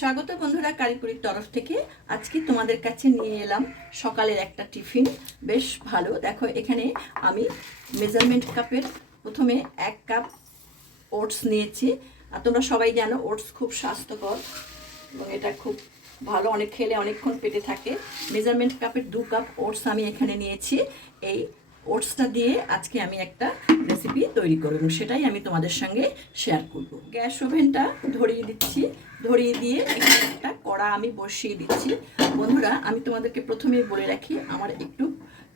স্বাগত বন্ধুরা কারিকুরির তরফ থেকে। আজকে তোমাদের কাছে নিয়ে এলাম সকালের একটা টিফিন। বেশ ভালো। দেখো, এখানে আমি মেজারমেন্ট কাপের প্রথমে এক কাপ ওটস নিয়েছি। আর তোমরা সবাই জানো, ওটস খুব স্বাস্থ্যকর এবং এটা খুব ভালো। অনেক খেলে অনেকক্ষণ পেটে থাকে। মেজারমেন্ট কাপের দু কাপ ওটস আমি এখানে নিয়েছি। এই ওটসটা দিয়ে আজকে আমি একটা রেসিপি তৈরি করব সেটাই আমি তোমাদের সঙ্গে শেয়ার করব। গ্যাস ওভেনটা ধরিয়ে দিচ্ছি। ধরিয়ে দিয়ে এখানে একটা কড়া আমি বসিয়ে দিচ্ছি। বন্ধুরা, আমি তোমাদেরকে প্রথমেই বলে রাখি, আমার একটু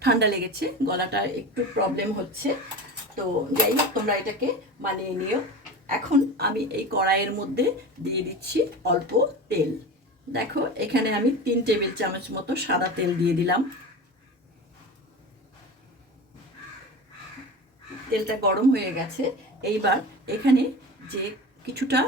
ঠান্ডা লেগেছে গলাটা একটু প্রবলেম হচ্ছে। তো যাই হোক, তোমরা এটাকে মানিয়ে নিও। এখন আমি এই কড়াইয়ের মধ্যে দিয়ে দিচ্ছি অল্প তেল। দেখো, এখানে আমি তিন টেবিল চামচ মতো সাদা তেল দিয়ে দিলাম। তেলটা গরম হয়ে গেছে। এইবার এখানে যে কিছুটা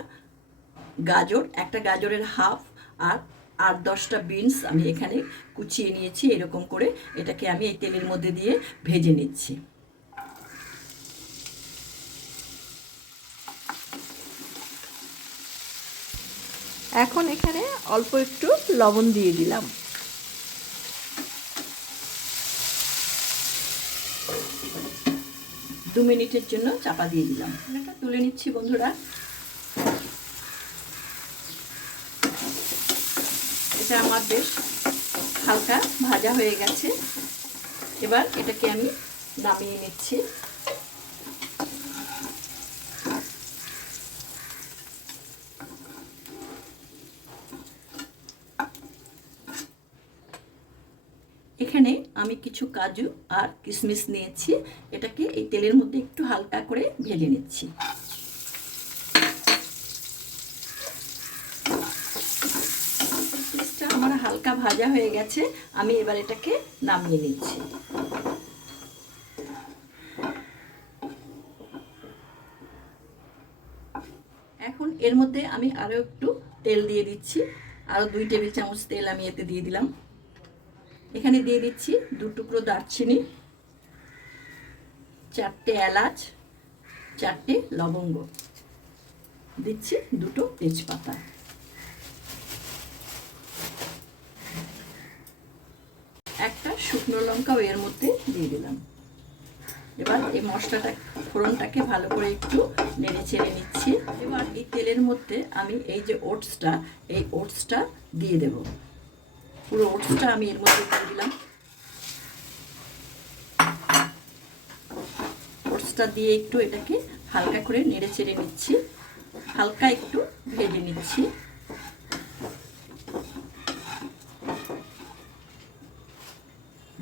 গাজর, একটা গাজরের হাফ আর আট দশটা বিনস আমি এখানে কুচিয়ে নিয়েছি। এরকম করে এটাকে আমি এই তেলের মধ্যে দিয়ে ভেজে নিচ্ছি। এখন এখানে অল্প একটু লবণ দিয়ে দিলাম। দু মিনিটের জন্য চাপা দিয়ে দিলাম। এটা তুলে নিচ্ছি বন্ধুরা। এটা আমার বেশ হালকা ভাজা হয়ে গেছে। এবার এটাকে আমি নামিয়ে নিচ্ছি এখানে আমি কিছু কাজু আর কিশমিশ নিয়েছি। এটাকে এই তেলের মধ্যে একটু হালকা করে ভেজে নিচ্ছি। আমার হালকা ভাজা হয়ে গেছে, আমি এবার এটাকে নামিয়ে নিচ্ছি। এখন এর মধ্যে আমি আরও একটু তেল দিয়ে দিচ্ছি। আরও দুই টেবিল চামচ তেল আমি এতে দিয়ে দিলাম। এখানে দিয়ে দিচ্ছি দু টুকরো দারচিনি, চারটে এলাচ, চারটে লবঙ্গ। দিচ্ছি দুটো তেজপাতা। একটা শুকনো লঙ্কাও এর মধ্যে দিয়ে দিলাম। এবার এই মশলাটা, ফোড়নটাকে ভালো করে একটু নেড়ে চেড়ে নিচ্ছি। এবার এই তেলের মধ্যে আমি এই যে ওটসটা, এই ওটসটা দিয়ে দেবো। পুরো ওটসটা আমি এর মধ্যে দিয়ে দিলাম। ওটসটা দিয়ে একটু এটাকে হালকা করে নেড়ে চেড়ে নিচ্ছি। হালকা একটু ভেজে নিচ্ছি।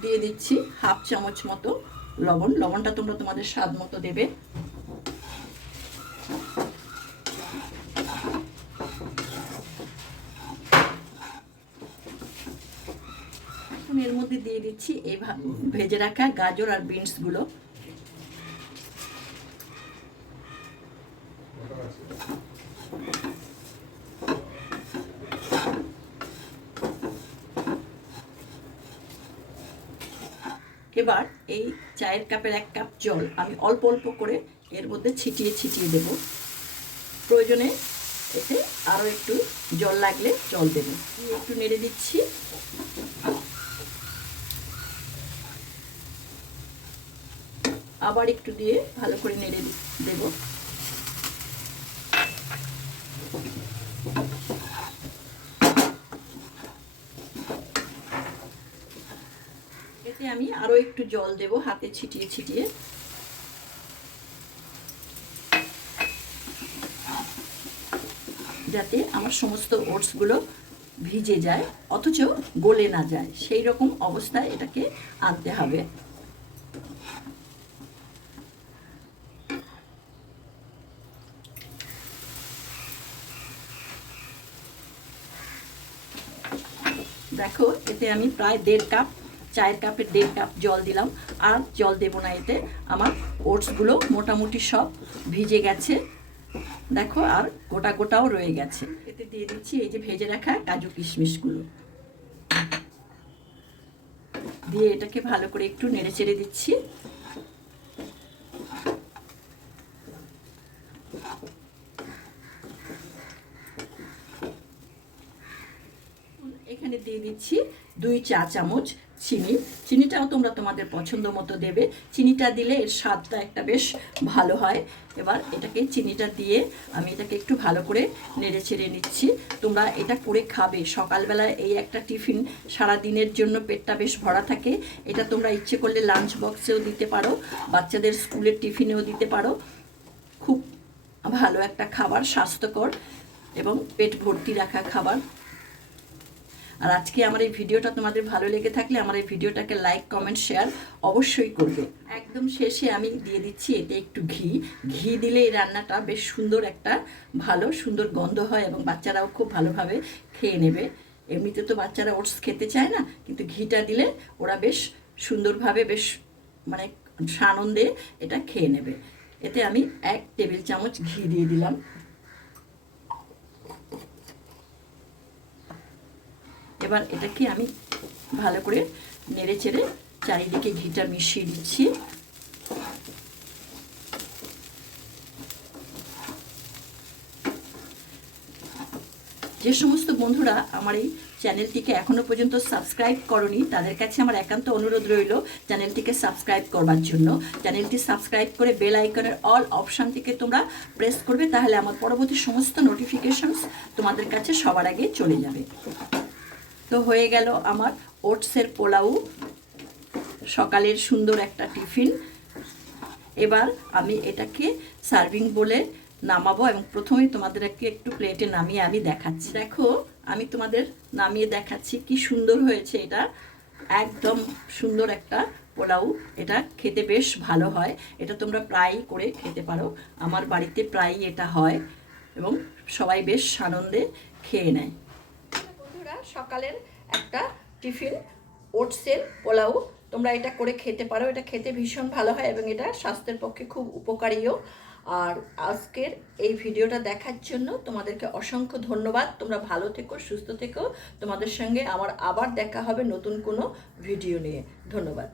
দিয়ে দিচ্ছি হাফ চামচ মতো লবণ। লবণটা তোমরা তোমাদের স্বাদ মতো দেবে। এখন এর মধ্যে দিয়ে দিচ্ছি এই ভেজে রাখা গাজর আর বিনসগুলো এবার এই চায়ের কাপের এক কাপ জল আমি অল্প অল্প করে এর মধ্যে ছিটিয়ে ছিটিয়ে দেব। প্রয়োজনে এতে আরও একটু জল লাগলে জল দেব। একটু নেড়ে দিচ্ছি। আবার একটু দিয়ে ভালো করে নেড়ে দেব। এতে আমি আরও একটু জল দেব, হাতে ছিটিয়ে ছিটিয়ে। যাতে আমার সমস্ত ওটসগুলো ভিজে যায়, অথচ গলে না যায়। সেই রকম অবস্থায় এটাকে আনতে হবে। দেখো, এতে আমি প্রায় দেড় কাপ, চায়ের কাপের দেড় কাপ জল দিলাম। আর জল দেবো না এতে, আমার ওটসগুলো মোটামুটি সব ভিজে গেছে। দেখো, আর গোটা গোটাও রয়ে গেছে। এতে দিয়ে দিচ্ছি এই যে ভেজে রাখা কাজু কিশমিশগুলো দিয়ে এটাকে ভালো করে একটু নেড়ে চেড়ে দিচ্ছি এখানে দিয়ে দিচ্ছি দুই চা চামচ চিনি। চিনিটাও তোমরা তোমাদের পছন্দ মতো দেবে। চিনিটা দিলে এর স্বাদটা একটা বেশ ভালো হয়। এবার এটাকে চিনিটা দিয়ে আমি এটাকে একটু ভালো করে নেড়ে চেড়ে নিচ্ছি। তোমরা এটা করে খাবে। সকালবেলায় এই একটা টিফিন সারা দিনের জন্য পেটটা বেশ ভরা থাকে। এটা তোমরা ইচ্ছে করলে লাঞ্চ বক্সেও দিতে পারো, বাচ্চাদের স্কুলের টিফিনেও দিতে পারো। খুব ভালো একটা খাবার, স্বাস্থ্যকর এবং পেট ভর্তি রাখা খাবার। আর আজকে আমার এই ভিডিওটা তোমাদের ভালো লেগে থাকলে আমার এই ভিডিওটাকে লাইক কমেন্ট শেয়ার অবশ্যই করবে। একদম শেষে আমি দিয়ে দিচ্ছি এতে একটু ঘি। ঘি দিলে এই রান্নাটা বেশ সুন্দর একটা ভালো, সুন্দর গন্ধ হয় এবং বাচ্চারাও খুব ভালোভাবে খেয়ে নেবে। এমনিতে তো বাচ্চারা ওটস খেতে চায় না, কিন্তু ঘিটা দিলে ওরা বেশ সুন্দরভাবে বেশ মানে সানন্দে এটা খেয়ে নেবে। এতে আমি এক টেবিল চামচ ঘি দিয়ে দিলাম। এবার এটাকে আমি ভালো করে নেড়ে চেড়ে চারিদিকে ঘিটা মিশিয়ে দিচ্ছি যে সমস্ত বন্ধুরা আমার এই চ্যানেলটিকে এখনও পর্যন্ত সাবস্ক্রাইব করনি, তাদের কাছে আমার একান্ত অনুরোধ রইল চ্যানেলটিকে সাবস্ক্রাইব করবার জন্য। চ্যানেলটি সাবস্ক্রাইব করে বেল আইকনের অল অপশানটিকে তোমরা প্রেস করবে, তাহলে আমার পরবর্তী সমস্ত নোটিফিকেশনস তোমাদের কাছে সবার আগে চলে যাবে। তো হয়ে গেল আমার ওটসের পোলাও। সকালের সুন্দর একটা টিফিন। এবার আমি এটাকে সার্ভিং বলে নামাবো এবং প্রথমেই তোমাদেরকে একটু প্লেটে নামিয়ে আমি দেখাচ্ছি। দেখো, আমি তোমাদের নামিয়ে দেখাচ্ছি কি সুন্দর হয়েছে এটা। একদম সুন্দর একটা পোলাও। এটা খেতে বেশ ভালো হয়। এটা তোমরা প্রায়ই করে খেতে পারো। আমার বাড়িতে প্রায়ই এটা হয় এবং সবাই বেশ আনন্দে খেয়ে নেয়। সকালের একটা টিফিন ওটসের পোলাও। তোমরা এটা করে খেতে পারো। এটা খেতে ভীষণ ভালো হয় এবং এটা স্বাস্থ্যের পক্ষে খুব উপকারীও। আর আজকের এই ভিডিওটা দেখার জন্য তোমাদেরকে অসংখ্য ধন্যবাদ। তোমরা ভালো থেকো, সুস্থ থেকো। তোমাদের সঙ্গে আমার আবার দেখা হবে নতুন কোনো ভিডিও নিয়ে। ধন্যবাদ।